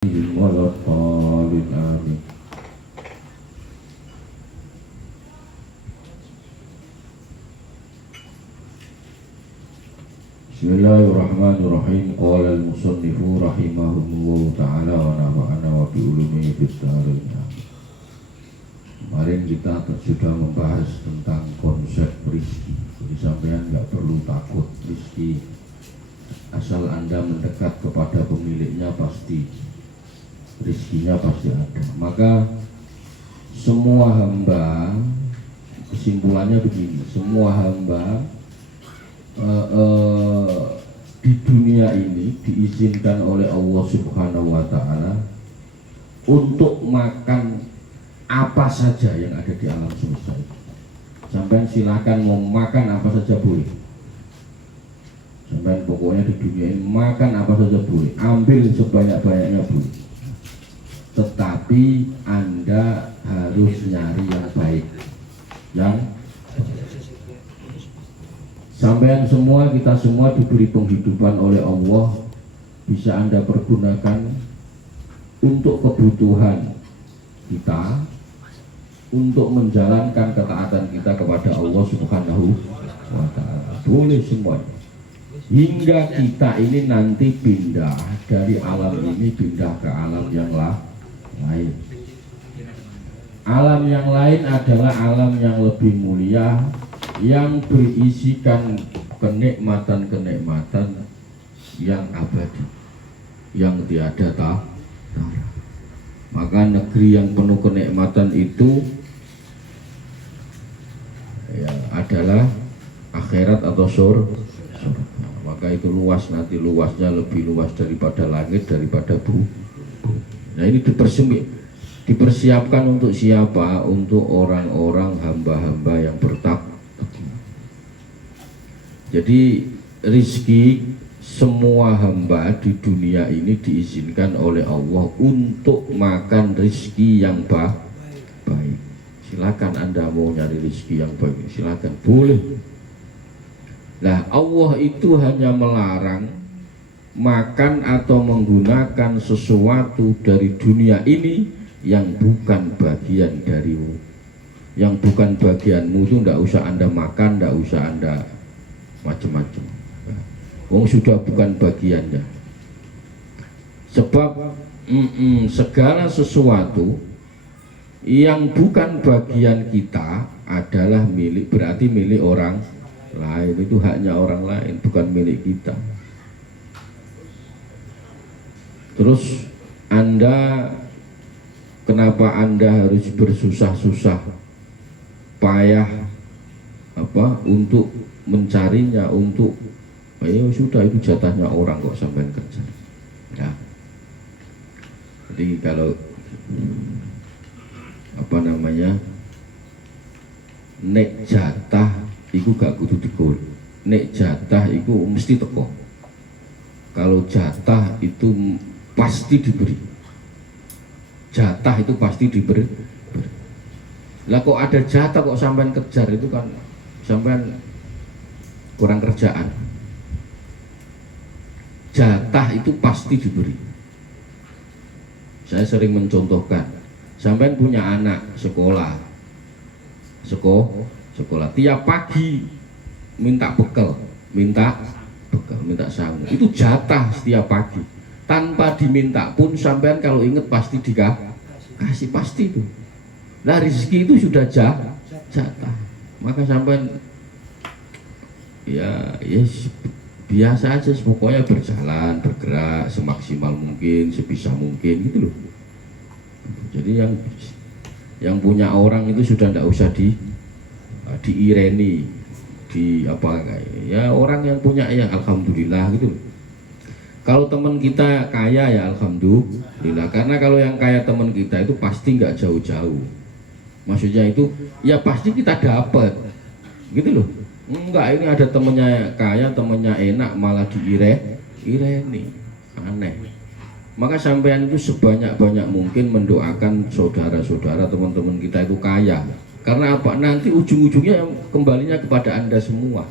ولا الضالين آمين. Bismillahirrahmanirrahim. Qala al-musannifu rahimahullahu ta'ala wa nafa'ana wa bi'ulumihi bid-dharain. Kemarin kita sudah membahas tentang konsep rizki. Jadi sampean nggak perlu takut, rizki asal Anda mendekat kepada pemiliknya pasti rizkinya pasti ada. Maka semua hamba, kesimpulannya begini, semua hamba di dunia ini diizinkan oleh Allah Subhanahu wa Ta'ala untuk makan apa saja yang ada di alam semesta itu. Sampai silakan mau makan apa saja boleh. Sampai pokoknya di dunia ini makan apa saja boleh, ambil sebanyak-banyaknya boleh. Tetapi Anda harus nyari yang baik, yang sampean semua, kita semua diberi penghidupan oleh Allah, bisa Anda pergunakan untuk kebutuhan kita, untuk menjalankan ketaatan kita kepada Allah Subhanahu wa Ta'ala. Boleh semuanya. Hingga kita ini nanti pindah dari alam ini pindah ke alam yang lain. Alam yang lain adalah alam yang lebih mulia, yang berisikan kenikmatan-kenikmatan yang abadi, yang tiada tara. Maka negeri yang penuh kenikmatan itu ya, adalah akhirat atau surga. Maka itu luas, nanti luasnya lebih luas daripada langit, daripada bumi. Nah ini dipersiapkan untuk siapa? Untuk orang-orang hamba-hamba yang bertakwa. Jadi rizki semua hamba di dunia ini diizinkan oleh Allah untuk makan rizki yang baik. Silakan Anda mau nyari rizki yang baik, silakan, boleh. Nah Allah itu hanya melarang makan atau menggunakan sesuatu dari dunia ini yang bukan bagian darimu, yang bukan bagianmu itu tidak usah Anda makan, tidak usah Anda macam-macam. Sudah bukan bagiannya. Sebab segala sesuatu yang bukan bagian kita adalah milik, berarti milik orang lain. Itu haknya orang lain, bukan milik kita. Terus Anda, kenapa Anda harus bersusah-susah payah untuk mencarinya, untuk sudah itu jatahnya orang kok sampai kerja ya. Jadi kalau nek jatah iku gak kudu dikul, nek jatah iku mesti teko. Kalau jatah itu pasti diberi, jatah itu pasti diberi. Lah kok ada jatah kok sampean kejar, itu kan sampean kurang kerjaan. Jatah itu pasti diberi. Saya sering mencontohkan, sampean punya anak sekolah, tiap pagi minta bekal, minta sangu. Itu jatah setiap pagi. Tanpa diminta pun sampean kalau ingat pasti dikasih, pasti itu. Nah rezeki itu sudah jatah. Maka sampean ya biasa aja, pokoknya berjalan, bergerak semaksimal mungkin, sebisa mungkin gitu loh. Jadi yang punya orang itu sudah tidak usah diireni, ya orang yang punya ya alhamdulillah gitu loh. Kalau teman kita kaya ya alhamdulillah, karena kalau yang kaya teman kita itu pasti nggak jauh-jauh. Maksudnya itu ya pasti kita dapat gitu loh. Enggak, ini ada temennya kaya, temennya enak, malah diireni, aneh. Maka sampean itu sebanyak-banyak mungkin mendoakan saudara-saudara, teman-teman kita itu kaya. Karena apa? Nanti ujung-ujungnya kembalinya kepada Anda semua.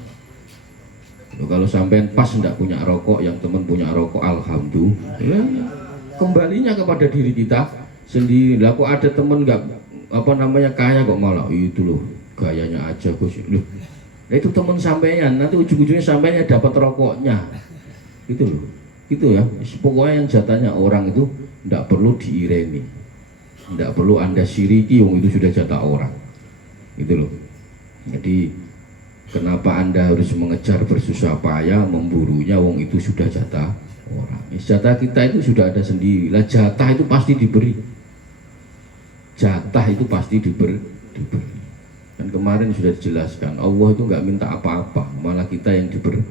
Kalau sampean pas tidak punya rokok, yang teman punya rokok, alhamdulillah. kembalinya kepada diri kita sendiri. Lah kok ada temen nggak kaya kok malah itu loh gayanya aja Gus. Loh, nah itu temen sampean, nanti ujung-ujungnya sampeannya dapat rokoknya. Itu loh. Itu ya. Pokoknya yang jatahnya orang itu tidak perlu diireni. Tidak perlu Anda siriki, wong itu sudah jatah orang. Gitu loh. Jadi kenapa Anda harus mengejar bersusah payah memburunya, wong itu sudah jatah orang. Jatah kita itu sudah ada sendiri. Lah jatah itu pasti diberi. Jatah itu pasti diberi. Dan kemarin sudah dijelaskan, Allah itu nggak minta apa-apa, malah kita yang diberi.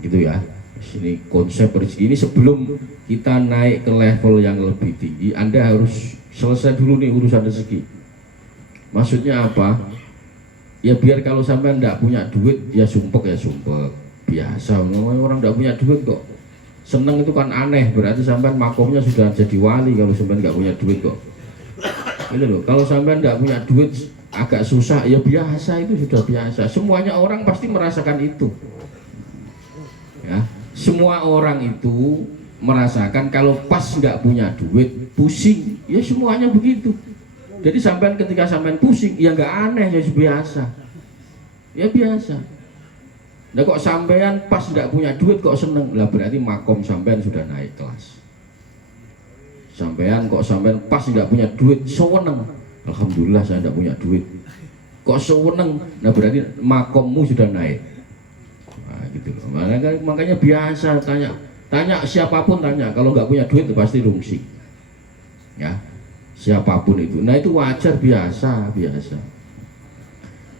Gitu ya. Ini konsep rezeki ini. Sebelum kita naik ke level yang lebih tinggi, Anda harus selesai dulu nih urusan rezeki. Maksudnya apa? Ya biar kalau sampai nggak punya duit ya sumpek biasa. Orang nggak punya duit kok seneng itu kan aneh, berarti sampai makomnya sudah jadi wali kalau sampai nggak punya duit kok. Gitu loh. Kalau sampai nggak punya duit agak susah ya biasa, itu sudah biasa. Semuanya orang pasti merasakan itu. Ya, semua orang itu merasakan kalau pas nggak punya duit pusing, ya semuanya begitu. Jadi sampean ketika sampean pusing ya nggak aneh, ya biasa. Ya biasa. Nah kok sampean pas nggak punya duit kok seneng, lah berarti makom sampean sudah naik kelas. Sampean pas nggak punya duit seneng, alhamdulillah saya nggak punya duit. Kok seneng, nah berarti makommu sudah naik. Nah gitu loh. Makanya biasa tanya siapapun tanya, kalau nggak punya duit pasti rungsing. Ya. Siapapun itu, nah itu wajar, biasa.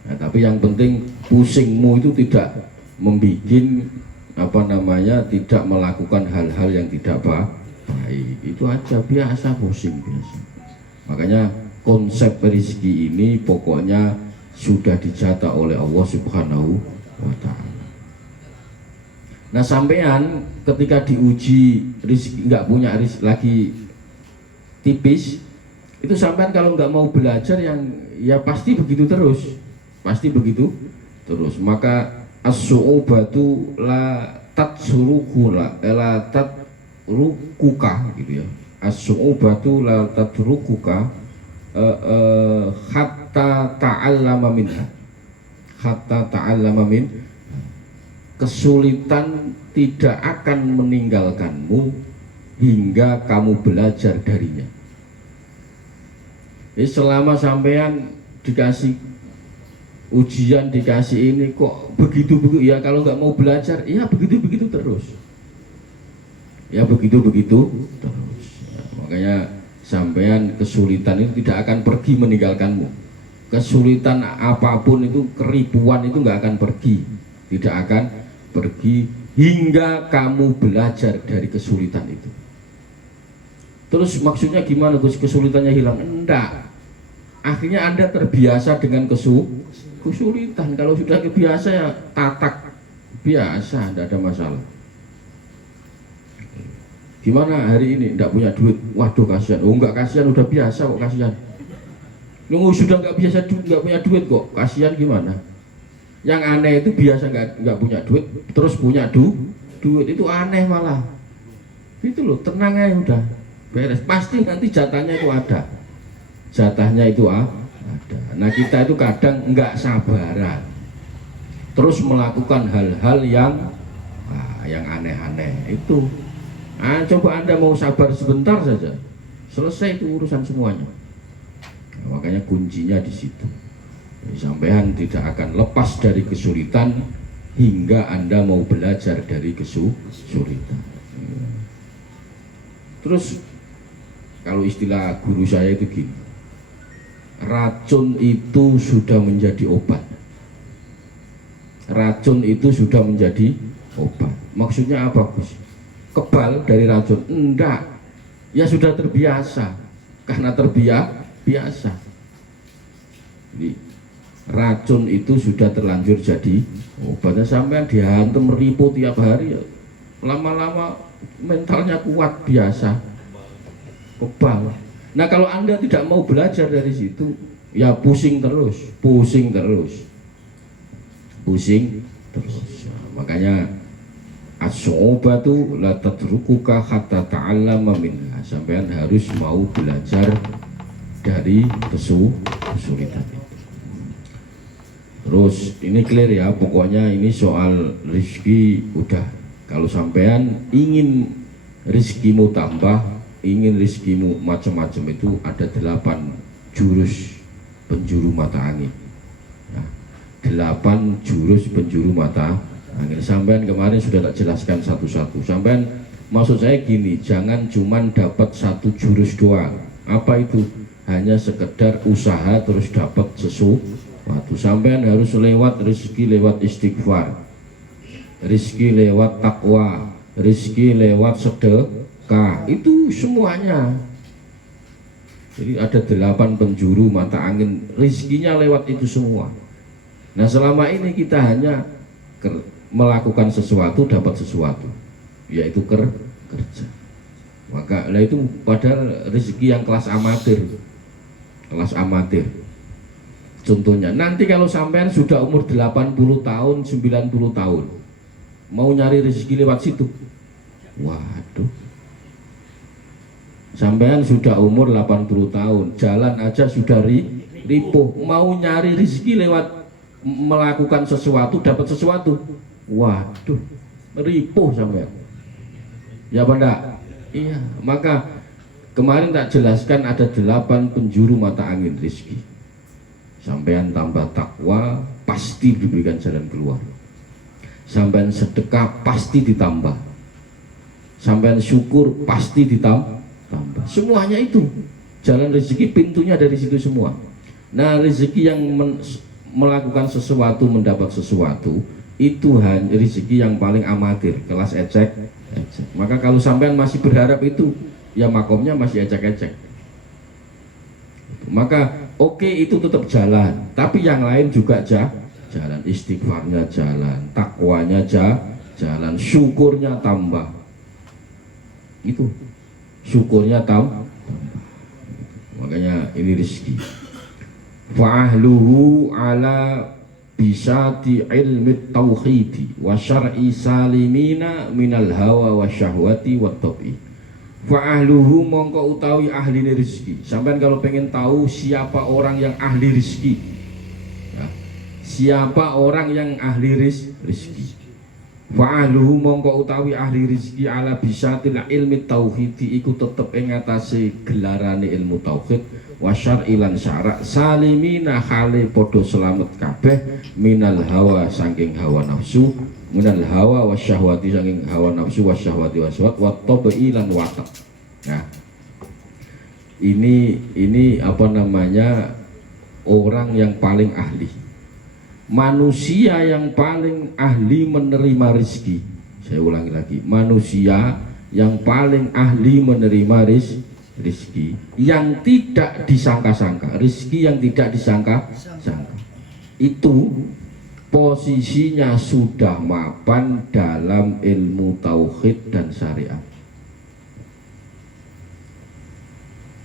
Nah, tapi yang penting pusingmu itu tidak membikin tidak melakukan hal-hal yang tidak baik. Itu aja, biasa pusing biasa. Makanya konsep rezeki ini pokoknya sudah dijatah oleh Allah Subhanahu wa Ta'ala. Nah sampean ketika diuji rezeki nggak punya rezeki lagi tipis, itu sampean kalau nggak mau belajar ya pasti begitu terus, maka as-su'ubatu la tatrukuka gitu ya. As-su'ubatu la tatrukuka hatta ta'allama minha. Kesulitan tidak akan meninggalkanmu hingga kamu belajar darinya. Jadi selama sampean dikasih ujian, dikasih ini kok begitu ya, kalau nggak mau belajar ya begitu terus. Ya begitu terus. Ya, makanya sampean kesulitan itu tidak akan pergi meninggalkanmu. Kesulitan apapun itu, keribuan itu nggak akan pergi, tidak akan pergi hingga kamu belajar dari kesulitan itu. Terus maksudnya gimana Gus, kesulitannya hilang? Enggak. Akhirnya Anda terbiasa dengan kesulitan. Kalau sudah kebiasa ya tatak biasa, tidak ada masalah. Gimana hari ini tidak punya duit? Waduh kasihan. Oh enggak kasihan, udah biasa kok kasihan. Lu sudah nggak punya duit kok kasihan gimana? Yang aneh itu biasa nggak punya duit, terus punya duit itu aneh malah. Itu loh, tenang aja udah. Beres, pasti nanti jatahnya itu ada. Nah kita itu kadang nggak sabaran, terus melakukan hal-hal yang aneh-aneh itu. Coba Anda mau sabar sebentar saja, selesai itu urusan semuanya. Nah, makanya kuncinya di situ. Sampean tidak akan lepas dari kesulitan hingga Anda mau belajar dari kesulitan. Terus kalau istilah guru saya itu gini, racun itu sudah menjadi obat. Racun itu sudah menjadi obat. Maksudnya apa Gus? Kebal dari racun? Enggak. Ya sudah terbiasa. Karena terbiasa. Jadi racun itu sudah terlanjur jadi obatnya. Sampai dihantam ribu tiap hari ya. Lama-lama mentalnya kuat, biasa. Kebal. Nah kalau Anda tidak mau belajar dari situ, ya pusing terus. Nah, makanya as-su'ubatu la tatrukuka hatta ta'allama minha. Sampean harus mau belajar dari kesulitan itu. Terus ini clear ya, pokoknya ini soal rezeki udah. Kalau sampean ingin rezekimu tambah, ingin rezekimu macam-macam, itu ada 8 jurus penjuru mata angin. Nah, 8 jurus penjuru mata angin. Sampean kemarin sudah tak jelaskan satu-satu. Sampean maksud saya gini, jangan cuman dapat 1 jurus doang. Apa itu? Hanya sekedar usaha terus dapat sesuatu. Sampean harus lewat rezeki lewat istighfar, rezeki lewat takwa, rezeki lewat sedekah, itu semuanya. Jadi ada 8 penjuru mata angin, rezekinya lewat itu semua. Nah selama ini kita hanya melakukan sesuatu dapat sesuatu, yaitu kerja. Maka lah itu padahal rezeki yang kelas amatir. Contohnya nanti kalau sampean sudah umur 80 tahun, 90 tahun, mau nyari rezeki lewat situ, waduh. Sampean sudah umur 80 tahun, jalan aja sudah ripuh, mau nyari rezeki lewat melakukan sesuatu dapat sesuatu, waduh, ripuh sampean. Ya benda, iya. Maka kemarin tak jelaskan ada 8 penjuru mata angin rezeki. Sampean tambah takwa pasti diberikan jalan keluar. Sampean sedekah pasti ditambah. Sampean syukur pasti ditambah. Semuanya itu jalan rezeki, pintunya dari situ semua. Nah rezeki yang melakukan sesuatu mendapat sesuatu itu hanya rezeki yang paling amatir, kelas ecek. Maka kalau sampean masih berharap itu, ya makomnya masih ecek-ecek. Maka oke, itu tetap jalan, tapi yang lain juga jalan, istighfarnya jalan, takwanya jalan, syukurnya tambah. Itu syukurnya tambah. Makanya ini rezeki. Fa'ahluhu ala bisati ilmi tauhidi wa syar'i salimina minal hawa wa syahwati wa tabi. Fa'ahluhu mongko utawi ahli rezeki. Sampai kalau pengen tahu siapa orang yang ahli rezeki, ya, siapa orang yang ahli rezeki, fa'ahluhu mongko utawi ahli rezeki ala bisatil ilmi tauhidi, iku tetep ing atase gelarane ilmu tauhid, wa syar'i lan syara' salimina hale podo selamat kabeh minal hawa saking hawa nafsu, minal hawa wa syahwati saking hawa nafsu wa syahwati wa syahwat wa tabi lan watak. Nah, ini apa namanya, orang yang paling ahli, manusia yang paling ahli menerima rezeki. Saya ulangi lagi, manusia yang paling ahli menerima rezeki yang tidak disangka-sangka, rezeki yang tidak disangka-sangka, itu posisinya sudah mapan dalam ilmu tauhid dan syariat.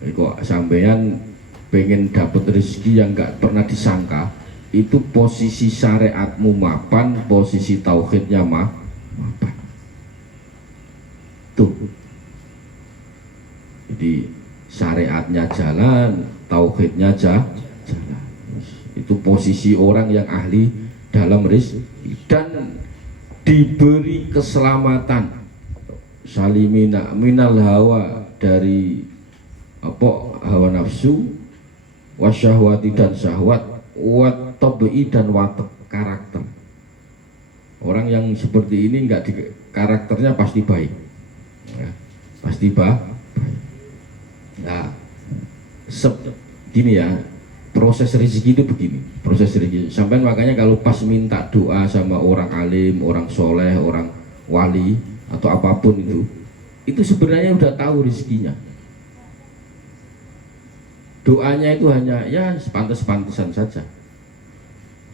Kok sampean pengen dapat rezeki yang nggak pernah disangka, itu posisi syariatmu mapan, posisi tauhidnya mapan. Tuh. Jadi syariatnya jalan, tauhidnya jalan. Itu posisi orang yang ahli dalam rezeki dan diberi keselamatan. Salimina minal hawa, dari apa, hawa nafsu, wasyahwati dan syahwat, wat tabi'i dan watak, karakter. Orang yang seperti ini enggak karakternya pasti baik, ya, pasti baik. Nah, gini ya, proses rezeki itu begini, proses rezeki. Sampai makanya kalau pas minta doa sama orang alim, orang soleh, orang wali atau apapun itu sebenarnya udah tahu rezekinya. Doanya itu hanya ya pantas-pantasan saja.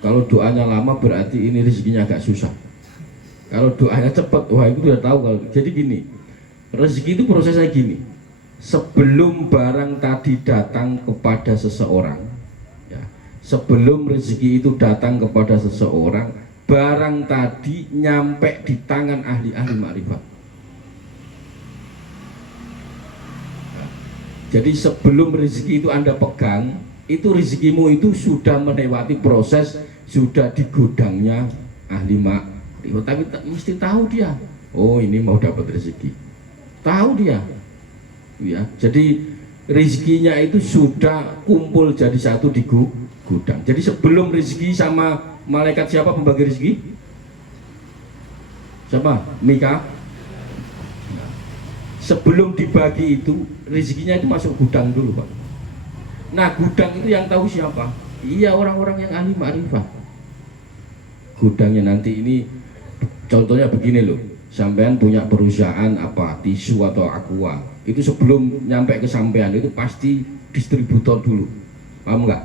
Kalau doanya lama berarti ini rezekinya agak susah. Kalau doanya cepat, wah itu udah tahu. Jadi gini, rezeki itu prosesnya gini. Sebelum barang tadi datang kepada seseorang, ya, sebelum rezeki itu datang kepada seseorang, barang tadi nyampe di tangan ahli-ahli makrifat. Jadi sebelum rezeki itu Anda pegang, itu rezekimu itu sudah melewati proses, sudah di gudangnya ahli makrifat. Tapi mesti tahu dia, oh ini mau dapat rezeki, tahu dia, ya. Jadi rezekinya itu sudah kumpul jadi satu di gudang. Jadi sebelum rezeki sama malaikat siapa pembagi rezeki? Siapa? Mika. Sebelum dibagi itu rezekinya itu masuk gudang dulu, Pak. Nah, gudang itu yang tahu siapa? Iya, orang-orang yang ahli makrifat. Gudangnya nanti ini contohnya begini loh. Sampean punya perusahaan apa, tisu atau aqua. Itu sebelum nyampe ke sampean itu pasti distributor dulu. Paham nggak?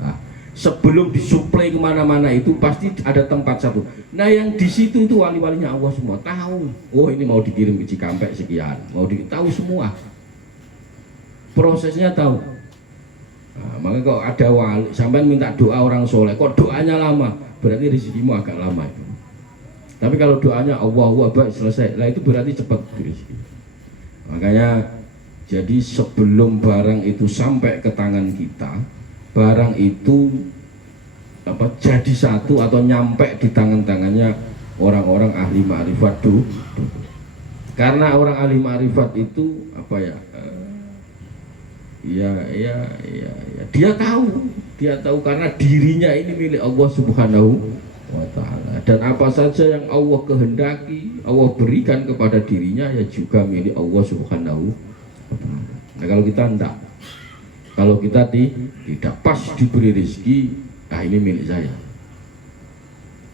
Nah, sebelum disuplai kemana-mana itu pasti ada tempat satu. Nah, yang di situ itu wali-walinya Allah semua tahu. Oh, ini mau dikirim ke Cikampek sekian, mau tahu semua. Prosesnya tahu. Nah, maka kalau ada wali, sampai minta doa orang soleh, kok doanya lama, berarti rezekimu agak lama itu. Tapi kalau doanya Allah baik selesai, lah itu berarti cepat rezeki. Makanya jadi sebelum barang itu sampai ke tangan kita, barang itu jadi satu atau nyampe di tangan-tangannya orang-orang ahli ma'rifat dulu. Karena orang ahli ma'rifat itu dia tahu karena dirinya ini milik Allah Subhanahu wa ta'ala, dan apa saja yang Allah kehendaki, Allah berikan kepada dirinya ya juga milik Allah Subhanahu wa ta'ala. Nah, kalau kita enggak, kalau kita tidak pas diberi rezeki, ini milik saya,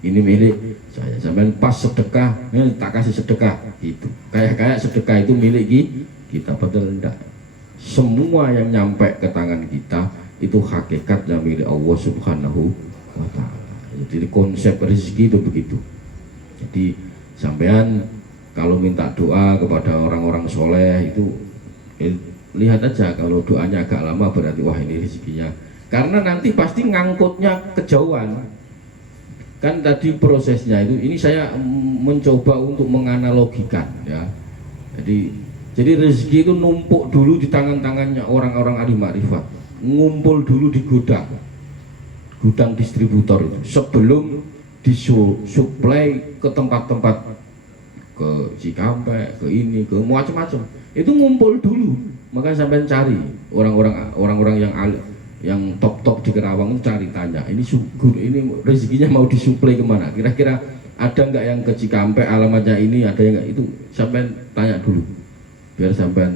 ini milik saya. Sampai pas sedekah, tak kasih sedekah, itu kayak sedekah itu milik kita, padahal enggak. Semua yang nyampe ke tangan kita itu hakikatnya milik Allah Subhanahu wa ta'ala. Jadi konsep rezeki itu begitu. Jadi sampean kalau minta doa kepada orang-orang soleh itu lihat aja, kalau doanya agak lama berarti wah ini rezekinya. Karena nanti pasti ngangkutnya kejauhan. Kan tadi prosesnya itu, ini saya mencoba untuk menganalogikan ya. Jadi rezeki itu numpuk dulu di tangan-tangannya orang-orang ahli makrifat, ngumpul dulu di gudang distributor itu sebelum disuplai ke tempat-tempat, ke Cikampek, ke ini, ke macam-macam. Itu ngumpul dulu. Maka sampai cari orang-orang yang top di Kerawang itu, cari tanya, ini rezekinya mau disuplai kemana? Kira-kira ada nggak yang ke Cikampek alamatnya ini, ada yang nggak? Itu sampai tanya dulu biar sampai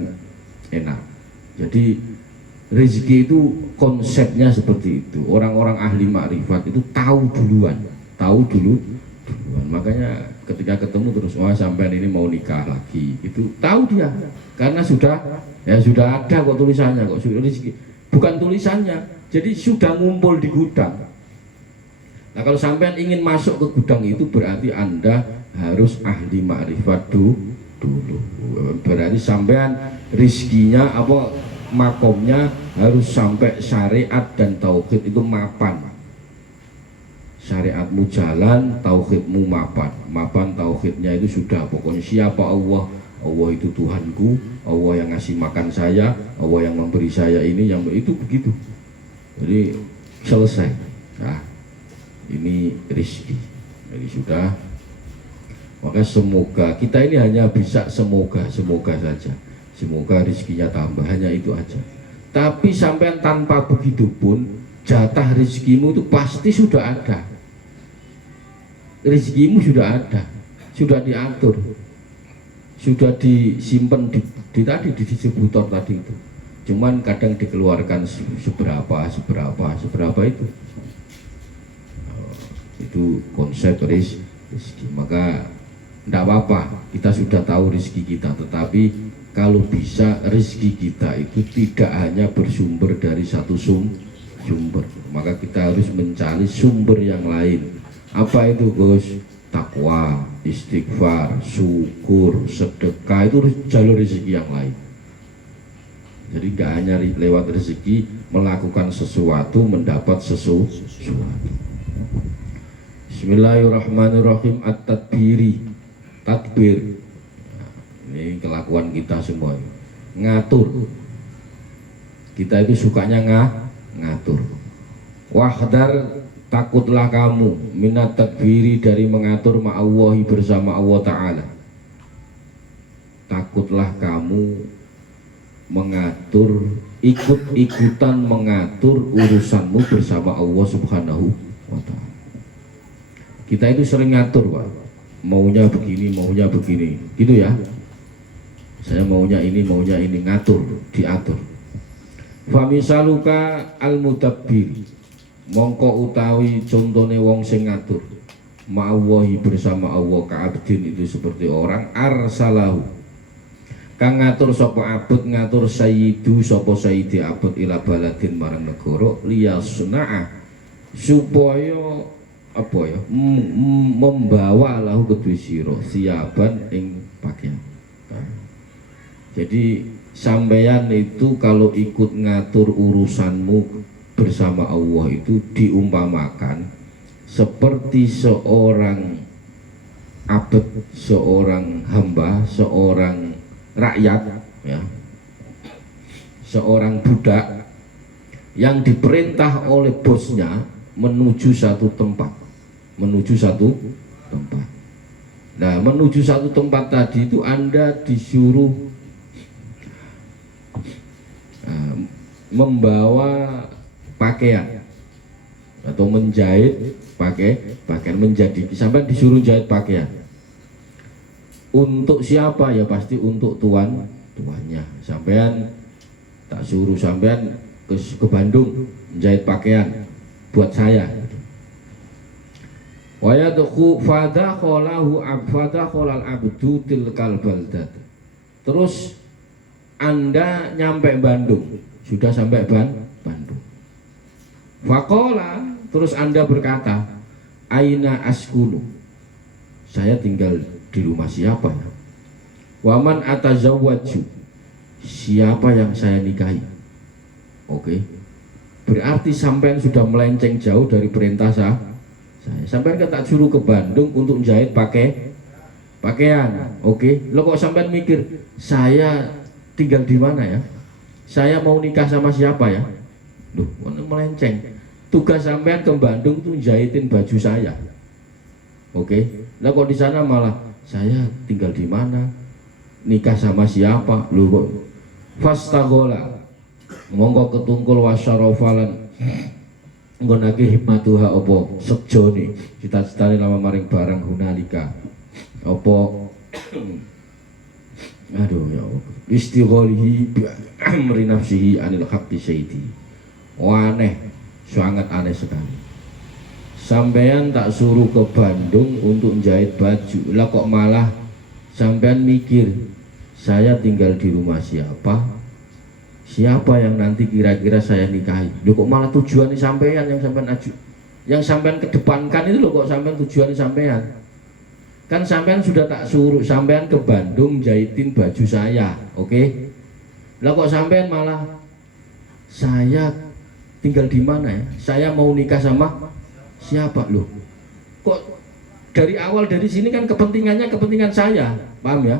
enak. Jadi rezeki itu konsepnya seperti itu. Orang-orang ahli makrifat itu tahu duluan. Makanya ketika ketemu terus, wah sampean ini mau nikah lagi, itu tahu dia karena sudah ada kok tulisannya, kok sudah rezeki. Bukan tulisannya, jadi sudah ngumpul di gudang. Nah, kalau sampean ingin masuk ke gudang itu berarti Anda harus ahli makrifat dulu. Berarti sampean rizkinya makomnya harus sampai syariat dan tauhid itu mapan. Syariatmu jalan, tauhidmu mapan tauhidnya itu sudah, pokoknya siapa Allah itu Tuhanku, Allah yang ngasih makan saya, Allah yang memberi saya ini, yang itu begitu. Jadi selesai. Nah, ini rizki. Jadi sudah. Maka semoga kita ini hanya bisa semoga saja. Semoga rizkinya tambah, hanya itu aja. Tapi sampai tanpa begitu pun jatah rizkimu itu pasti sudah ada. Rizkimu sudah ada, sudah diatur, sudah disimpan di distributor tadi itu. Cuman kadang dikeluarkan seberapa itu. Itu konsep rezeki. Maka tidak apa-apa, kita sudah tahu rezeki kita, tetapi kalau bisa rezeki kita itu tidak hanya bersumber dari satu sumber, maka kita harus mencari sumber yang lain. Apa itu, Gus? Takwa, istighfar, syukur, sedekah, itu jalur rezeki yang lain. Jadi gak hanya lewat rezeki melakukan sesuatu mendapat sesuatu. Bismillahirrahmanirrahim. At-tadbiri, tadbir. Nah, ini kelakuan kita semua, ngatur. Kita itu sukanya ngatur. Wahdar, takutlah kamu minat tadbiri, dari mengatur ma'allahi, bersama Allah Ta'ala. Takutlah kamu mengatur, ikut-ikutan mengatur urusanmu bersama Allah Subhanahu wa Ta'ala. Kita itu sering ngatur, Pak. Maunya begini, gitu ya. Saya maunya ini, ngatur, diatur. Famisaluka al-mudabbir, mongko utawi contone wong sing ngatur ma'allahi, bersama Allah, ka'abdin, itu seperti orang arsalahu, kang ngatur sapa abud, ngatur sayyidu sapa sayyidi abud, ila baladin, marang negara, liyasna'a, supaya apa ya, membawa lahu kedue sira siaban ing pakaian. Nah, jadi sampeyan itu kalau ikut ngatur urusanmu bersama Allah itu diumpamakan seperti seorang abd, seorang hamba, seorang rakyat, ya, seorang budak yang diperintah oleh bosnya menuju satu tempat. Nah, menuju satu tempat tadi itu Anda disuruh membawa pakaian atau menjahit pakaian, menjadi, sampai disuruh jahit pakaian. Untuk siapa? Ya pasti untuk tuannya. Sampean tak suruh sampean ke Bandung menjahit pakaian buat saya. Wa yadkhu fadakhalahu abfadakhalal abdu tilkal baldat. Terus Anda nyampe Bandung, sudah sampai Bandung. Faqala, terus Anda berkata, aina askunu, saya tinggal di rumah siapa ya? Waman atazawwaju, siapa yang saya nikahi? Oke. Berarti sampean sudah melenceng jauh dari perintah saya. Sampean kan tak suruh ke Bandung untuk jahit pakaian. Oke. Lo kok sampean mikir, saya tinggal di mana ya? Saya mau nikah sama siapa ya? Duh, melenceng. Tugas sampean ke Bandung tuh jahitin baju saya. Oke. Lah kok di sana malah saya tinggal di mana? Nikah sama siapa? Lu kok fastagola, monggo ketungkul wasyarofalan nggonake hikmatuha opo sejone cita-citane lama maring barang hunalika opo aduh ya Allah, istigholihi amri nafsihi anil haqqi sayyidi. Aneh, sangat aneh sekali. Sampean tak suruh ke Bandung untuk jahit baju, lah kok malah sampean mikir saya tinggal di rumah siapa? Siapa yang nanti kira-kira saya nikahi? Loh kok malah tujuannya sampean yang sampean kedepankan itu loh, kok sampean tujuannya sampean. Kan sampean sudah tak suruh sampean ke Bandung jahitin baju saya, oke? Lah kok sampean malah saya tinggal di mana ya? Saya mau nikah sama siapa loh? Kok dari awal dari sini kan kepentingannya kepentingan saya, paham ya?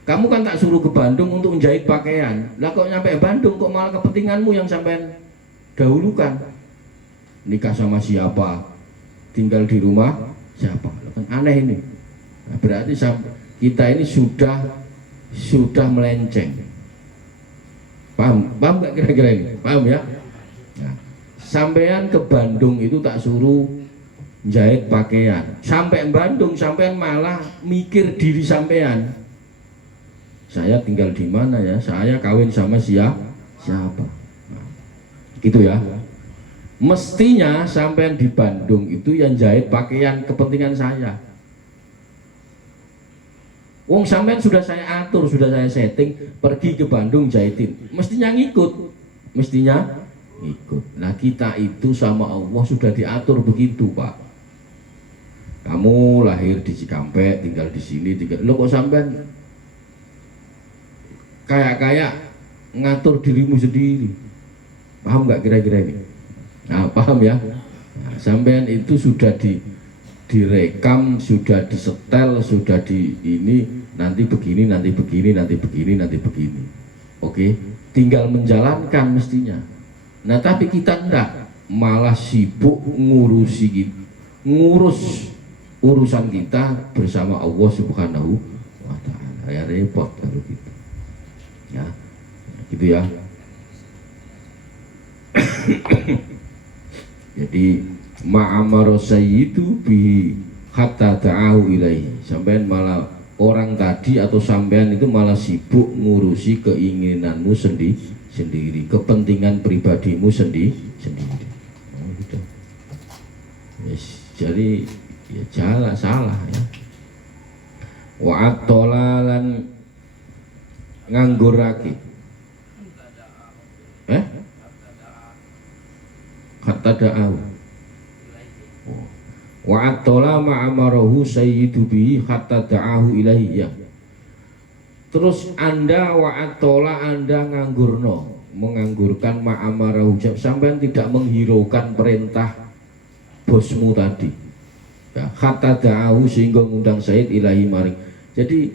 Kamu kan tak suruh ke Bandung untuk menjahit pakaian. Lah kok nyampe Bandung kok malah kepentinganmu yang sampai dahulukan. Nikah sama siapa? Tinggal di rumah siapa? Kan aneh ini. Nah, berarti kita ini sudah melenceng. Paham nggak kira-kira ini? Paham ya? Nah, sampean ke Bandung itu tak suruh jahit pakaian. Sampai Bandung sampean malah mikir diri sampean. Saya tinggal di mana ya? Saya kawin sama siapa? Nah, gitu ya. Mestinya sampean di Bandung itu yang jahit pakaian kepentingan saya. Wong sampean sudah saya atur, sudah saya setting pergi ke Bandung jahitin. Mestinya ngikut. Nah, kita itu sama Allah sudah diatur begitu, Pak. Kamu lahir di Cikampek, tinggal di sini, lo kok sampean kayak ngatur dirimu sendiri. Paham nggak kira-kira ini? Nah, paham ya? Nah, sampean itu sudah direkam, sudah disetel, sudah di ini, nanti begini, nanti begini, nanti begini, nanti begini. Oke, tinggal menjalankan mestinya. Nah tapi kita enggak, malah sibuk ngurus urusan kita bersama Allah Subhanahu wa Ta'ala. Ya repot kalau gitu. Ya, gitu ya. Jadi ma'amara sayyidu bi hatta ta'ahu ilaihi. Sampean malah orang tadi atau sampean itu malah sibuk ngurusi keinginanmu sendiri, kepentingan pribadimu sendiri. Oh, gitu. Yes, jadi ya jalan salah ya. Wa atolalan nganggurake. Hatta da'ahu. Wa atola ma'amarahu sayyidu bihi hatta da'ahu ilaihi ya. Terus anda wa atola anda menganggurkan ma'amarahu, sampai tidak menghiraukan perintah bosmu tadi ya, hatta da'ahu sehingga ngundang Said ilahi maring. Jadi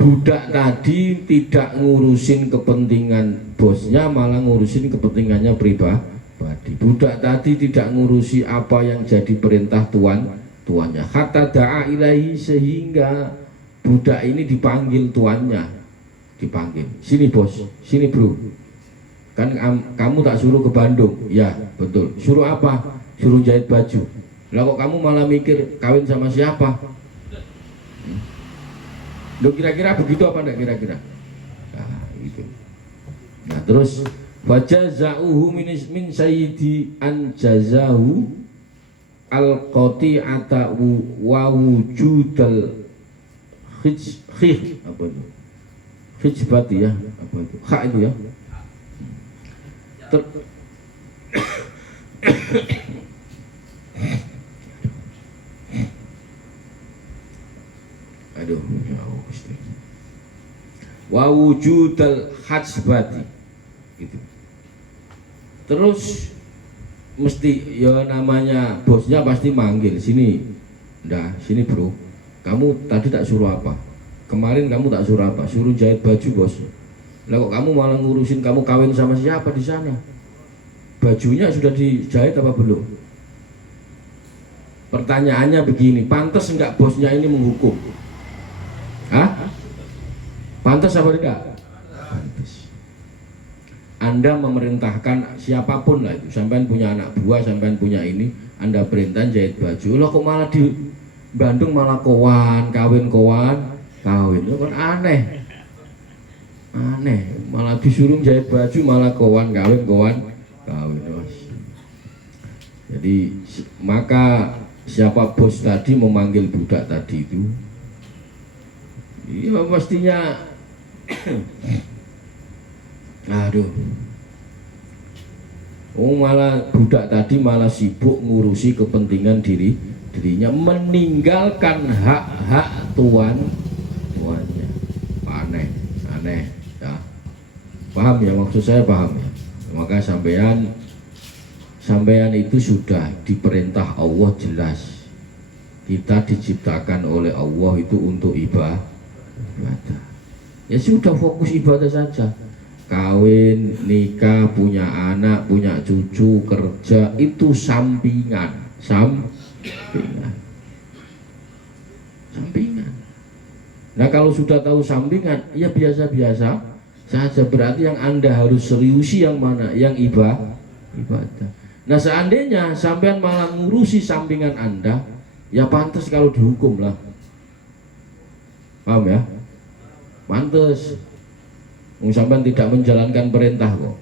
budak tadi tidak ngurusin kepentingan bosnya, malah ngurusin kepentingannya pribadi. Budak tadi tidak ngurusi apa yang jadi perintah tuannya. Hatta da'a ilahi, sehingga budak ini dipanggil tuannya, dipanggil, sini bos, sini bro, kan kamu tak suruh ke Bandung, ya betul, suruh apa? Suruh jahit baju. Lah kok kamu malah mikir kawin sama siapa? Loh, kira-kira begitu apa enggak kira-kira? Nah, gitu. Nah, terus fajaza'uhu min sayyidi an jazahu al-qati'ata wa wujudal apa itu? Hijbati ya, apa itu? Hak itu ya. Aduh, ya Allah Gusti. Wa wujudal hajbati gitu. Terus mesti ya namanya bosnya pasti manggil, sini. Ndah, sini bro. Kamu tadi tak suruh apa? Kemarin kamu tak suruh apa? Suruh jahit baju bos. Lah kok kamu malah ngurusin kamu kawin sama siapa di sana? Bajunya sudah dijahit apa belum? Pertanyaannya begini, pantas enggak bosnya ini menghukum? Hah? Pantas apa tidak? Pantas. Anda memerintahkan siapapun lah itu, sampean punya anak buah, sampean punya ini, Anda perintah jahit baju. Loh kok malah di Bandung malah kawin, itu kan aneh, malah disuruh jahit baju malah kawin. Jadi maka siapa bos tadi memanggil budak tadi itu, iya pastinya, aduh, malah budak tadi malah sibuk ngurusi kepentingan dirinya, meninggalkan hak-hak tuannya. Aneh ya. Paham ya, maksud saya paham ya. Maka sampean itu sudah diperintah Allah jelas. Kita diciptakan oleh Allah itu untuk ibadah. Ya sudah, fokus ibadah saja. Kawin, nikah, punya anak, punya cucu, kerja itu sampingan. Nah kalau sudah tahu sampingan, ya biasa-biasa saja. Berarti yang Anda harus seriusi yang mana? Yang ibadah. Nah seandainya sampean malah ngurusi sampingan Anda, ya pantas kalau dihukum lah. Paham ya? Pantas. Sampean tidak menjalankan perintah kok.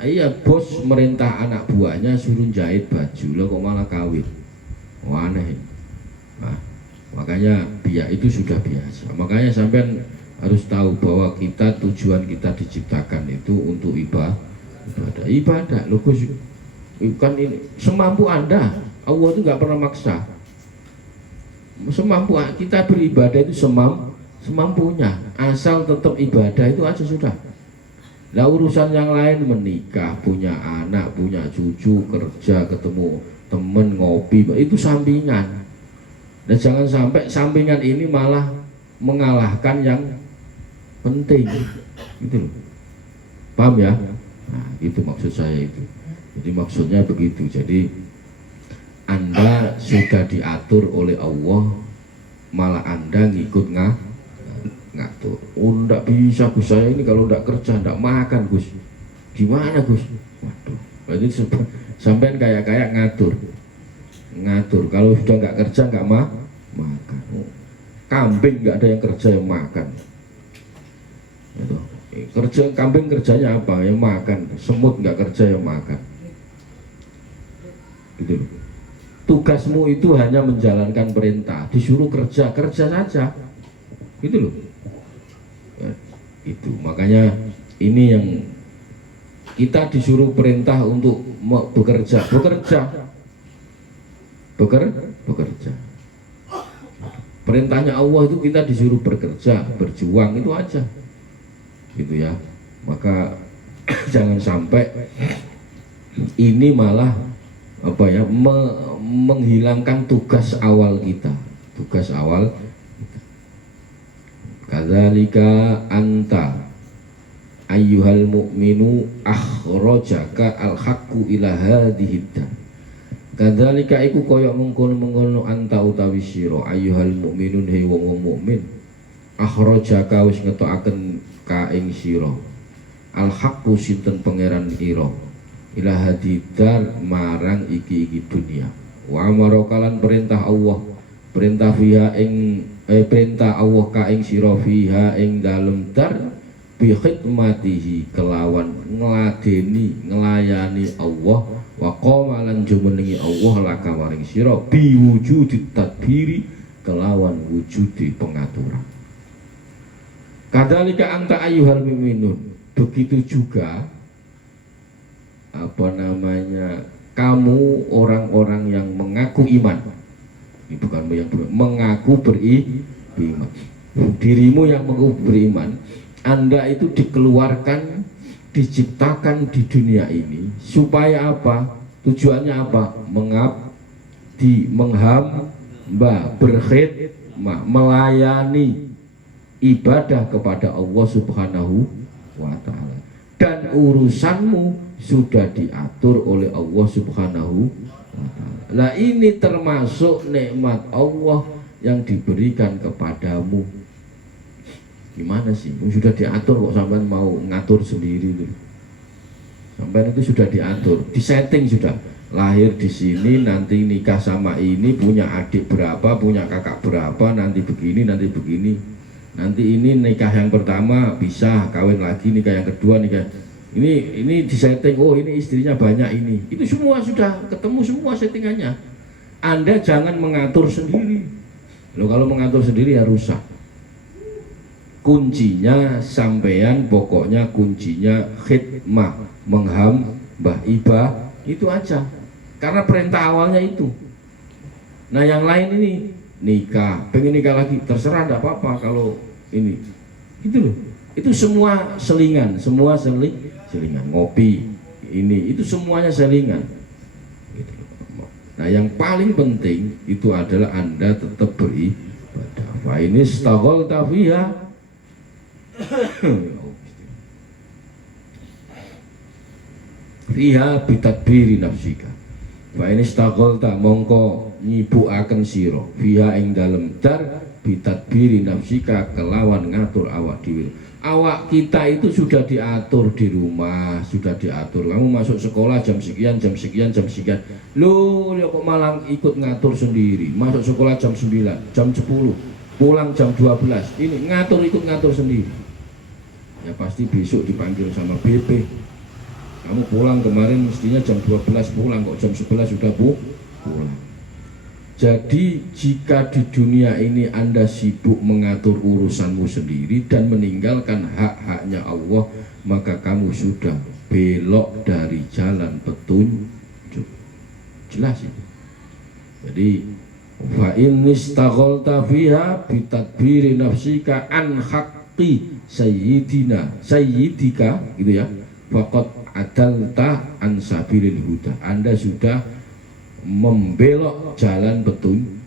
Iya, bos merintah anak buahnya suruh jahit baju, lo kok malah kawin. Wah, aneh. Nah, makanya biak itu sudah biasa. Makanya sampean harus tahu bahwa tujuan kita diciptakan itu untuk ibadah. Loh, kan ini semampu Anda. Allah itu nggak pernah maksa. Semampu kita beribadah itu semampunya, asal tetap ibadah itu aja sudah. Nah urusan yang lain, menikah, punya anak, punya cucu, kerja, ketemu temen ngopi, itu sampingan. Dan jangan sampai sampingan ini malah mengalahkan yang penting, gitu loh. Paham ya? Nah, itu maksud saya itu. Jadi maksudnya begitu. Jadi Anda sudah diatur oleh Allah, malah Anda ngikut ngatur. Oh, enggak bisa Gus, saya ini kalau enggak kerja enggak makan Gus. Gimana Gus? Waduh, berarti sampean kayak ngatur. Kalau sudah enggak kerja enggak makan. Kambing enggak ada yang kerja yang makan. Gitu. Kerja kambing kerjanya apa? Yang makan. Semut enggak kerja yang makan. Gitu loh. Tugasmu itu hanya menjalankan perintah, disuruh kerja saja, gitu loh. Ya, itu makanya ini yang kita disuruh perintah untuk bekerja. Perintahnya Allah itu kita disuruh bekerja, berjuang, itu aja, gitu ya. Maka jangan sampai ini malah menghilangkan tugas awal kita. Kadzalika anta ayyuhal mu'minu akhrajaka al-haqqu ila hadhihi dar. Kadzalika iku koyok mengkono anta utawi sira ayyuhal mu'minun he wong mukmin akhrajaka wis ngetokaken ka ing sira al-haqqu sinten pangeran ira ila hadidar marang iki dunia wa amarokalan perintah Allah perintah Allah ka ing sira fiha ing dalem dar bi khidmatihi kelawan nglayani Allah wa qamalan jumenengi Allah laka maring sira bi wujudi tadbiri kelawan wujudi pengaturan. Kadzalika anta ayyuhal mu'minun, begitu juga kamu orang-orang yang mengaku iman. Ini bukan yang mengaku beriman. Dirimu yang mengaku beriman, Anda itu dikeluarkan, diciptakan di dunia ini supaya apa? Tujuannya apa? Mengabdi, menghamba, berkhidmah, melayani ibadah kepada Allah Subhanahu wa ta'ala. Dan urusanmu sudah diatur oleh Allah Subhanahu wa ta'ala. Nah, ini termasuk nikmat Allah yang diberikan kepadamu. Gimana sih? Sudah diatur kok sampean mau ngatur sendiri tuh. Sampean itu sudah diatur, disetting sudah. Lahir di sini, nanti nikah sama ini, punya adik berapa, punya kakak berapa, nanti begini, nanti begini. Nanti ini nikah yang pertama bisa kawin lagi, nikah yang kedua, nikah ini disetting. Oh, ini istrinya banyak ini. Itu semua sudah ketemu semua settingannya. Anda jangan mengatur sendiri. Loh, kalau mengatur sendiri ya rusak. Kuncinya sampean, pokoknya kuncinya khidmah, menghamba ibadah, itu aja. Karena perintah awalnya itu. Nah, yang lain ini nikah, pengen nikah lagi, terserah, tidak apa-apa kalau ini, gitu loh. Itu semua selingan, selingan, ngopi, ini, itu semuanya selingan. Gitu. Nah, yang paling penting itu adalah Anda tetap beribadah. Fa ini staghalta fiha fiha bitadbiri nafsika. Fa ini staghalta mongko nyibukaken sira fiha ing dalem dar bitadbiri nafsika kelawan ngatur awak dhewe. Awak kita itu sudah diatur di rumah, sudah diatur. Kamu masuk sekolah jam sekian. Loh, kok malah ikut ngatur sendiri. Masuk sekolah jam 9, jam 10, pulang jam 12. Ini ikut ngatur sendiri. Ya pasti besok dipanggil sama BP. Kamu pulang kemarin mestinya jam 12 pulang, kok jam 11 sudah pulang. Jadi jika di dunia ini Anda sibuk mengatur urusanmu sendiri dan meninggalkan hak-haknya Allah, maka kamu sudah belok dari jalan petunjuk. Jelas itu. Jadi fa in istaghalta fiha bitadbiri nafsika an haqqi sayyidika gitu ya. Faqad adalta an sabilil huda. Anda sudah membelok jalan petunjuk.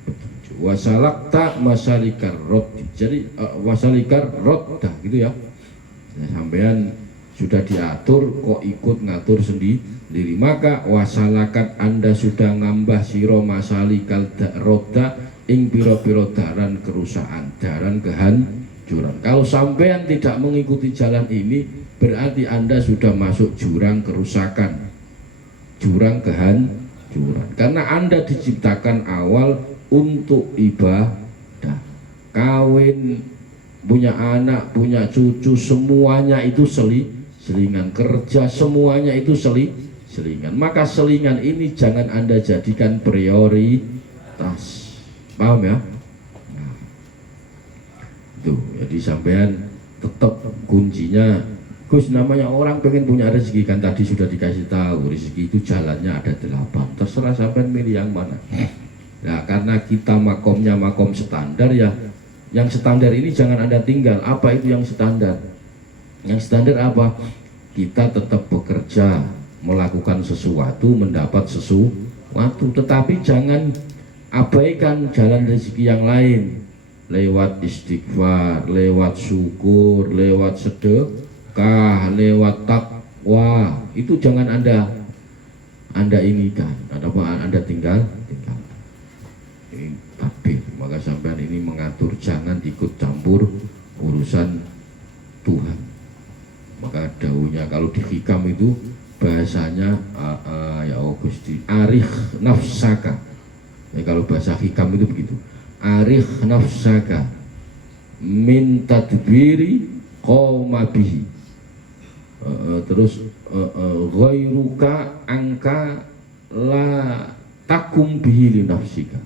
Wasalakta masalikar rod, jadi wasalikar roda gitu ya. Nah, sampean sudah diatur kok ikut ngatur sendiri, maka wasalakat Anda sudah ngambah siro masalikal roda ing piro-piro daran kerusakan, daran kehancuran. Kalau sampean tidak mengikuti jalan ini, berarti Anda sudah masuk jurang kerusakan, jurang kehancuran. Karena Anda diciptakan awal untuk ibadah, kawin, punya anak, punya cucu, semuanya itu selingan, kerja semuanya itu selingan. Maka selingan ini jangan Anda jadikan prioritas, paham ya? Nah, tuh, jadi sampean tetap kuncinya, Gus, namanya orang pengen punya rezeki, kan tadi sudah dikasih tahu rezeki itu jalannya ada 8, terserah sampean milih yang mana. Nah, karena kita makomnya makom standar ya, yang standar ini jangan Anda tinggal. Apa itu yang standar? Yang standar apa? Kita tetap bekerja, melakukan sesuatu, mendapat sesuatu, tetapi jangan abaikan jalan rezeki yang lain. Lewat istighfar, lewat syukur, lewat sedekah, lewat takwa, itu jangan Anda inikan, Anda tinggal. Ini takbir. Maka sampean ini mengatur, jangan ikut campur urusan Tuhan. Maka daunnya kalau di hikam itu bahasanya ya Gusti, arikh nafsaka. Kalau bahasa hikam itu begitu, arikh nafsaka min tadbiri qawma bihi. Terus ghairuka angka la takum bihi li nafsika.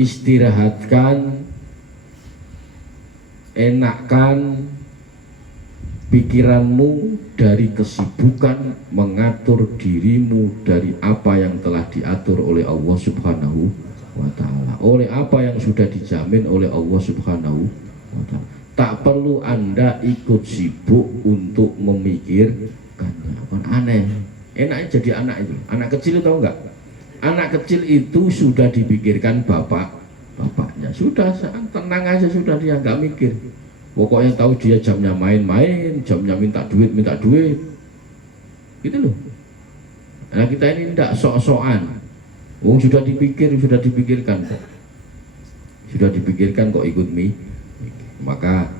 Istirahatkan, enakkan pikiranmu dari kesibukan mengatur dirimu dari apa yang telah diatur oleh Allah Subhanahu wa Ta'ala, oleh apa yang sudah dijamin oleh Allah Subhanahu wa Ta'ala. Tak perlu Anda ikut sibuk untuk memikirkannya. Kan aneh, enaknya jadi anak itu, anak kecil tahu enggak? Anak kecil itu sudah dipikirkan bapaknya, sudah tenang aja, sudah, dia nggak mikir. Pokoknya tahu dia jamnya main-main, jamnya minta duit, gitu loh. Nah, kita ini tidak sok-sokan. Sudah dipikirkan kok ikut Maka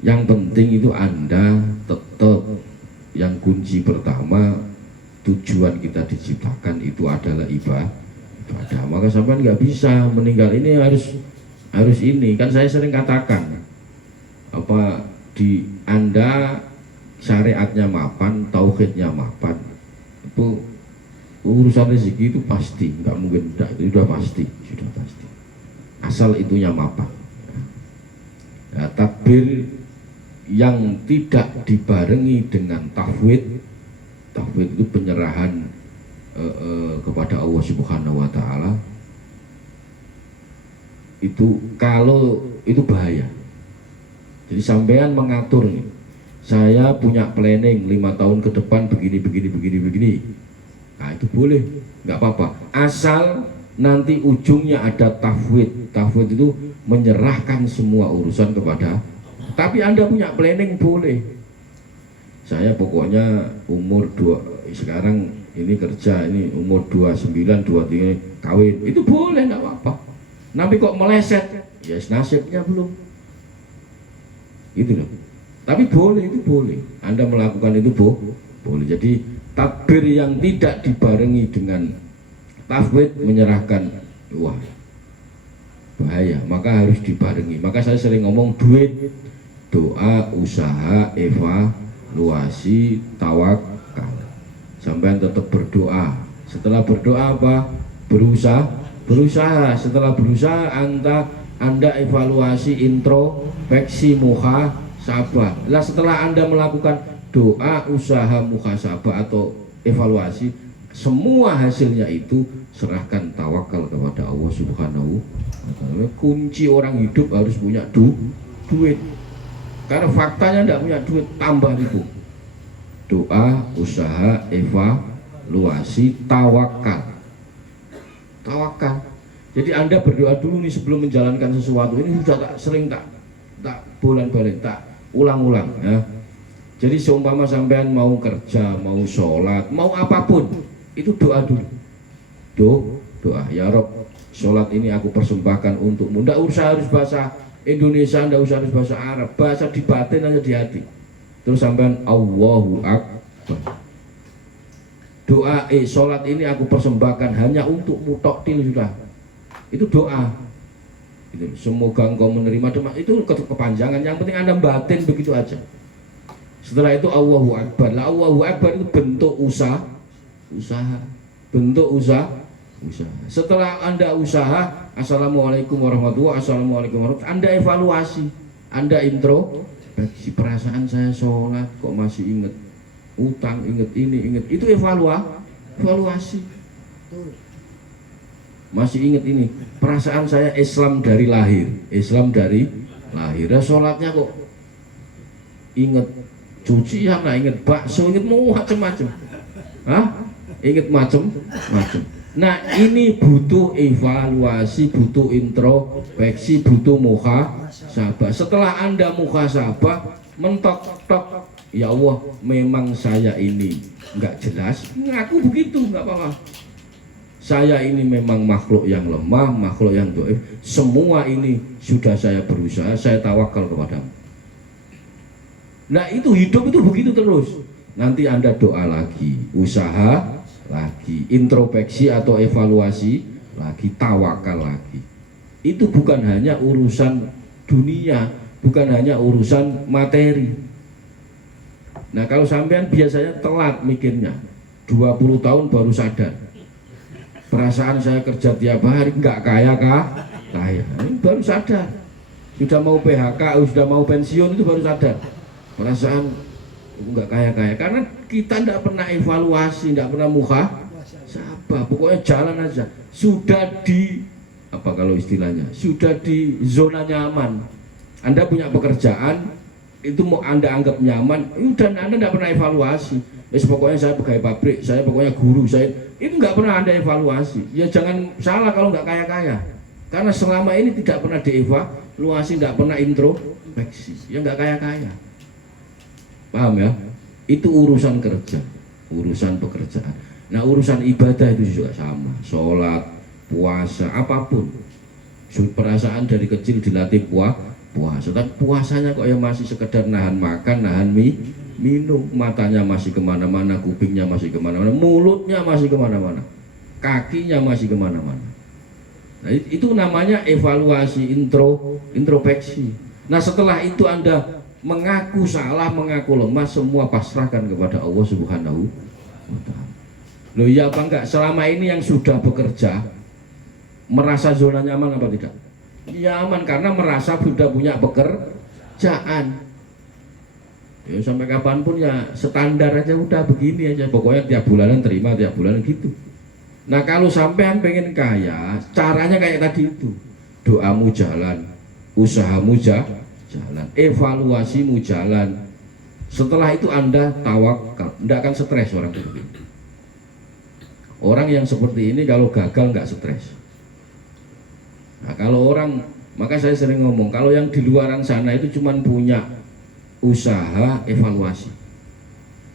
yang penting itu Anda tetap, yang kunci pertama, tujuan kita diciptakan itu adalah ibadah. Maka sampai nggak bisa meninggal ini harus ini. Kan saya sering katakan, apa di Anda syariatnya mapan, tauhidnya mapan, itu urusan rezeki itu pasti, nggak mungkin tidak, itu sudah pasti, asal itunya mapan. Nah, takbir yang tidak dibarengi dengan tauhid itu penyerahan kepada Allah Subhanahu wa Ta'ala, itu kalau itu bahaya. Jadi sampean mengatur nih, saya punya planning 5 tahun ke depan begini. Nah, itu boleh, nggak apa-apa, asal nanti ujungnya ada tauhid itu menyerahkan semua urusan kepada. Tapi Anda punya planning boleh, saya pokoknya umur 2 sekarang ini kerja, ini umur 29, 23 kawin, itu boleh, nggak apa-apa. Tapi kok meleset, ya nasibnya belum, itu loh. Tapi boleh, itu boleh, Anda melakukan itu boleh. Jadi takbir yang tidak dibarengi dengan tauhid menyerahkan, wah bahaya, maka harus dibarengi. Maka saya sering ngomong duit, doa, usaha, evaluasi, tawakal. Sampai tetap berdoa. Setelah berdoa apa? Berusaha. Setelah berusaha Anda evaluasi, introspeksi, muhasabah. Lah setelah Anda melakukan doa, usaha, muhasabah atau evaluasi, semua hasilnya itu serahkan, tawakal kepada Allah Subhanahu wa Ta'ala. Kunci orang hidup harus punya duit. Karena faktanya tidak punya duit, tambah itu. Doa, usaha, evaluasi, tawakal. tawakal. Jadi Anda berdoa dulu nih sebelum menjalankan sesuatu. Ini sudah tak bolak-balik, tak ulang-ulang ya. Jadi seumpama sampean mau kerja, mau sholat, mau apapun, itu doa dulu. Doa, ya Rob, sholat ini aku persembahkan untukmu. Nggak usah harus bahasa Indonesia, nggak usah harus bahasa Arab, bahasa di batin aja di hati. Terus sampean Allahu Akbar. Doa, sholat ini aku persembahkan hanya untukmu, toktil sudah. Itu doa. Itu, semoga engkau menerima doa. Itu kepanjangan. Yang penting Anda batin begitu aja. Setelah itu Allahu Akbar. Lah Allahu Akbar itu bentuk usaha. Bentuk usaha. Setelah Anda usaha, Assalamualaikum warahmatullahi wabarakatuh, Assalamualaikum warahmatullahi wabarakatuh, Anda evaluasi, Anda intro, si perasaan saya sholat kok masih inget utang, inget ini, inget itu, evaluasi. Masih inget ini, perasaan saya Islam dari lahir, ya, sholatnya kok inget cuci, ya nggak inget bakso, inget mau macem-macem, inget macem-macem. Nah ini butuh evaluasi, butuh introspeksi, butuh muhasabah. Setelah Anda muhasabah, mentok-tok, ya Allah memang saya ini nggak jelas, ngaku begitu, nggak apa-apa. Saya ini memang makhluk yang lemah, makhluk yang dhaif. Semua ini sudah saya berusaha, saya tawakal kepadamu. Nah itu hidup itu begitu terus. Nanti Anda doa lagi, usaha lagi, introspeksi atau evaluasi lagi, tawakal lagi. Itu bukan hanya urusan dunia, bukan hanya urusan materi. Nah kalau sampean biasanya telat mikirnya, 20 tahun baru sadar, perasaan saya kerja tiap hari nggak kaya, baru sadar. Sudah mau PHK, sudah mau pensiun itu baru sadar, perasaan nggak kaya, karena kita tidak pernah evaluasi, tidak pernah muhasabah. Pokoknya jalan aja, sudah di apa kalau istilahnya, sudah di zona nyaman. Anda punya pekerjaan itu mau Anda anggap nyaman, dan Anda tidak pernah evaluasi. Pokoknya saya pegawai pabrik, saya pokoknya guru, saya itu nggak pernah Anda evaluasi. Ya jangan salah kalau nggak kaya, karena selama ini tidak pernah dievaluasi, tidak pernah introspeksi, ya nggak kaya. Paham ya? Itu urusan kerja, urusan pekerjaan. Nah urusan ibadah itu juga sama, sholat, puasa, apapun. Perasaan dari kecil dilatih puasa, tapi puasanya kok ya masih sekedar nahan makan, nahan minum, matanya masih kemana-mana, kupingnya masih kemana-mana, mulutnya masih kemana-mana, kakinya masih kemana-mana. Nah itu namanya evaluasi, introspeksi. Nah setelah itu Anda mengaku salah, mengaku lemah, semua pasrahkan kepada Allah Subhanahu wa Ta'ala. Loh ya apa enggak, selama ini yang sudah bekerja merasa zona nyaman apa tidak? Nyaman, karena merasa sudah punya pekerjaan. Ya sampai kapanpun ya standar aja, udah begini aja, pokoknya tiap bulanan terima, tiap bulanan gitu. Nah kalau sampean pengen kaya, caranya kayak tadi itu, doamu jalan, usahamu jalan, evaluasimu jalan. Setelah itu Anda tawakal, tidak akan stres orang seperti itu. Orang yang seperti ini kalau gagal nggak stres. Nah kalau orang, maka saya sering ngomong, kalau yang di luaran sana itu cuma punya usaha, evaluasi,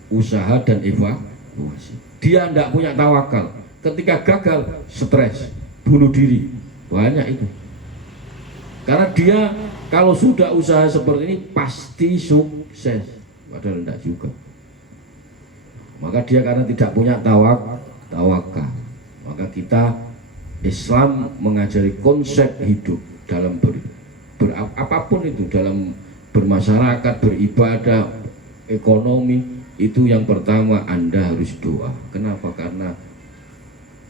usaha dan evaluasi. Dia tidak punya tawakal. Ketika gagal, stres, bunuh diri, banyak itu. Karena dia kalau sudah usaha seperti ini pasti sukses, padahal tidak juga. Maka dia karena tidak punya tawakal. Maka kita Islam mengajari konsep hidup dalam apapun itu, dalam bermasyarakat, beribadah, ekonomi. Itu yang pertama Anda harus doa. Kenapa? Karena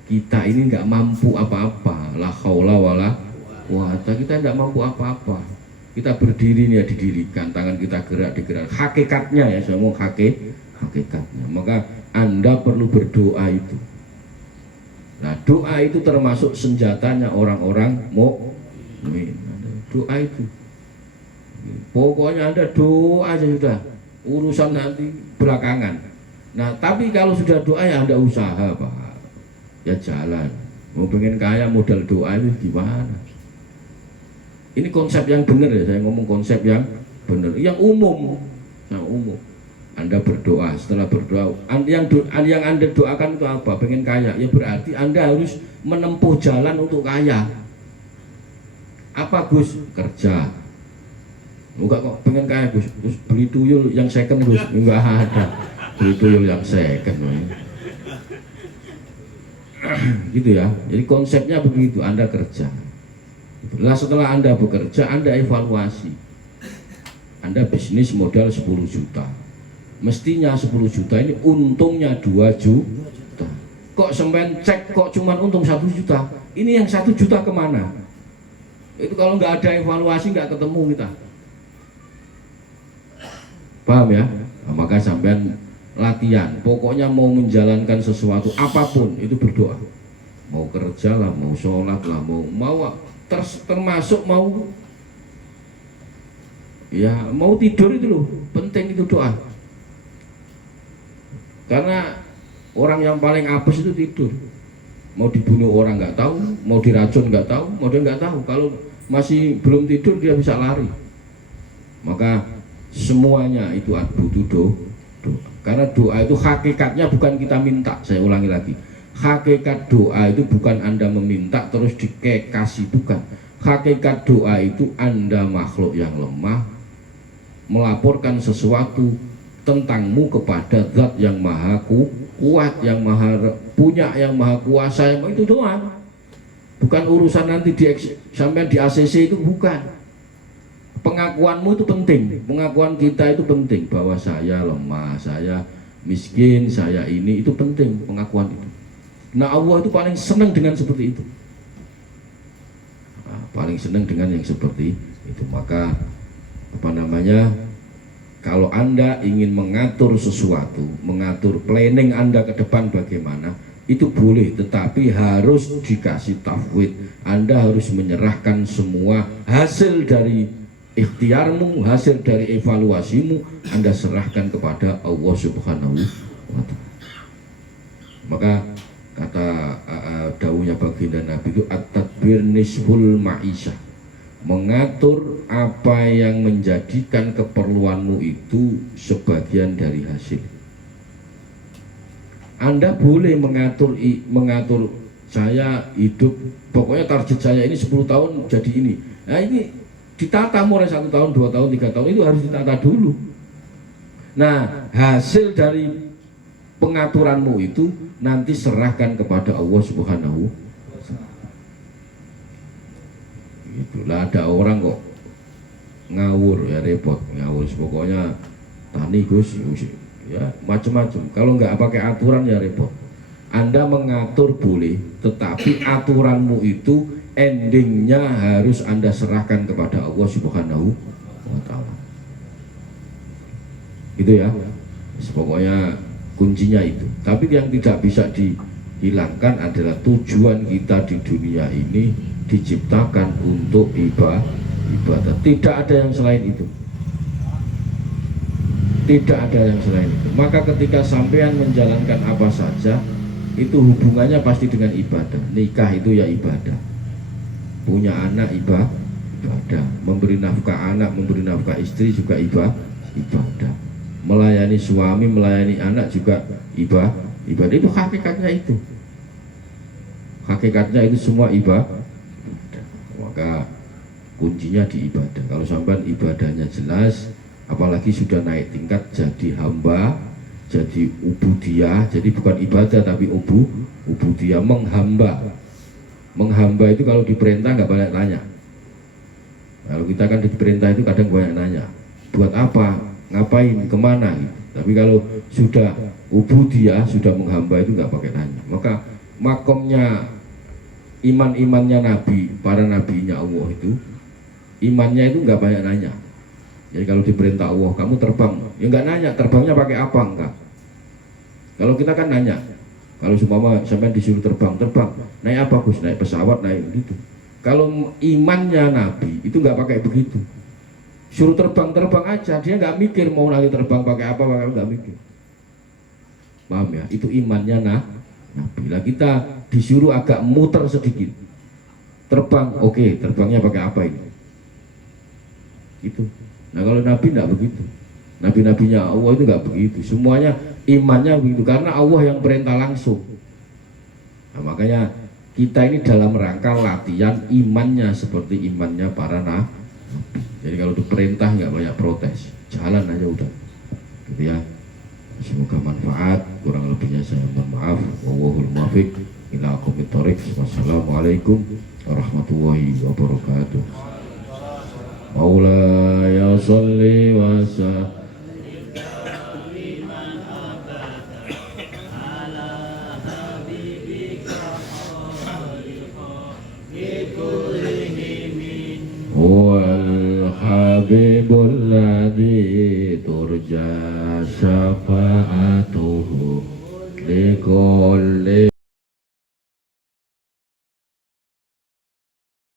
kita ini nggak mampu apa-apa, la haula wala quwata, kita tidak mampu apa-apa. Kita berdiri nih ya didirikan, tangan kita gerak digerak. Hakikatnya ya, saya mau hakikatnya. Maka Anda perlu berdoa itu. Nah doa itu termasuk senjatanya orang-orang mukmin. Doa itu. Pokoknya Anda doa aja sudah, urusan nanti belakangan. Nah tapi kalau sudah doa ya Anda usaha Pak, ya jalan. Mau pengen kaya modal doa itu gimana? Ini konsep yang benar ya, saya ngomong konsep yang benar, yang umum, yang umum. Anda berdoa, setelah berdoa, yang Anda doakan itu apa? Pengen kaya, ya berarti Anda harus menempuh jalan untuk kaya. Apa Gus? Kerja. Enggak kok pengen kaya Gus, terus beli tuyul yang second Gus, enggak ada. Beli tuyul yang second. Gitu ya. Jadi konsepnya begitu, Anda kerja. Lah setelah Anda bekerja, Anda evaluasi. Anda bisnis modal 10 juta. Mestinya 10 juta ini untungnya 2 juta. Kok sampean cek kok cuman untung 1 juta? Ini yang 1 juta kemana? Itu kalau nggak ada evaluasi nggak ketemu kita. Paham ya? Nah, maka sampean latihan. Pokoknya mau menjalankan sesuatu apapun itu berdoa. Mau kerja lah, mau sholat lah, mau termasuk mau ya mau tidur itu loh, penting itu doa. Karena orang yang paling apes itu tidur. Mau dibunuh orang nggak tahu, mau diracun nggak tahu, mau dia nggak tahu. Kalau masih belum tidur dia bisa lari. Maka semuanya itu butuh doa. Karena doa itu hakikatnya bukan kita minta. Saya ulangi lagi. Hakikat doa itu bukan Anda meminta terus dikasih, bukan. Hakikat doa itu Anda makhluk yang lemah melaporkan sesuatu tentangmu kepada zat yang maha kuat, yang maha punya, yang maha kuasa. Itu doa. Bukan urusan nanti sampai di ACC, itu bukan. Pengakuanmu itu penting. Pengakuan kita itu penting bahwa saya lemah, saya miskin, saya ini, itu penting pengakuan itu. Nah Allah itu paling senang dengan seperti itu. Paling senang dengan yang seperti itu. Maka kalau Anda ingin mengatur sesuatu, mengatur planning Anda ke depan bagaimana, itu boleh, tetapi harus dikasih tafwid. Anda harus menyerahkan semua hasil dari ikhtiarmu, hasil dari evaluasimu, Anda serahkan kepada Allah Subhanahu wa Ta'ala. Maka kata dawuhnya baginda Nabi itu at-tadbir nisful ma'isyah. Mengatur apa yang menjadikan keperluanmu itu sebagian dari hasil. Anda boleh mengatur saya hidup, pokoknya target saya ini 10 tahun jadi ini. Nah ini ditata mulai 1 tahun, 2 tahun, 3 tahun, itu harus ditata dulu. Nah hasil dari pengaturanmu itu nanti serahkan kepada Allah Subhanahu. Itulah ada orang kok ngawur, ya repot ngawur. Pokoknya tani Gus, ya macam-macam. Kalau nggak pakai aturan ya repot. Anda mengatur boleh, tetapi aturanmu itu endingnya harus Anda serahkan kepada Allah Subhanahu wa Ta'ala. Itu ya. Pokoknya kuncinya itu. Tapi yang tidak bisa dihilangkan adalah tujuan kita di dunia ini diciptakan untuk ibadah. Tidak ada yang selain itu. Tidak ada yang selain itu. Maka ketika sampean menjalankan apa saja, itu hubungannya pasti dengan ibadah. Nikah itu ya ibadah. Punya anak ibadah. Memberi nafkah anak, memberi nafkah istri juga ibadah. Melayani suami, melayani anak juga ibadah. Itu hakikatnya itu. Hakikatnya itu semua ibadah. Maka kuncinya di ibadah. Kalau sampai ibadahnya jelas, apalagi sudah naik tingkat jadi hamba, jadi ubudiyah, jadi bukan ibadah tapi ubudiyah, menghamba. Menghamba itu kalau diperintah nggak banyak tanya. Kalau kita kan diperintah itu kadang banyak nanya, buat apa, ngapain, kemana gitu. Tapi kalau sudah ubudiyah, sudah menghamba itu nggak pakai tanya. Maka makomnya iman-imannya Nabi, para nabinya Allah itu, imannya itu nggak banyak nanya. Jadi kalau diperintah Allah, kamu terbang, ya nggak nanya, terbangnya pakai apa, enggak. Kalau kita kan nanya, kalau sampai disuruh terbang, naik apa Gus, naik pesawat, naik gitu. Kalau imannya Nabi, itu nggak pakai begitu. Suruh terbang aja, dia nggak mikir mau nanti terbang pakai apa, nggak mikir. Paham ya? Itu imannya Nabi. Lah kita disuruh agak muter sedikit. Terbang, oke, terbangnya pakai apa ini? Itu. Nah kalau Nabi tidak begitu. Nabi-nabinya Allah itu nggak begitu. Semuanya imannya begitu karena Allah yang perintah langsung. Nah, makanya kita ini dalam rangka latihan imannya seperti imannya para nabi. Jadi kalau diperintah nggak banyak protes, jalan aja udah. Gitu ya. Semoga manfaat. Kurang lebihnya saya mohon maaf. Wallahul muwaffiq ila aqwamit thoriq. Wassalamualaikum warahmatullahi wabarakatuh. Maulaya sholli wa sallim wal habibul ladzi turja syafa'atuhu likulli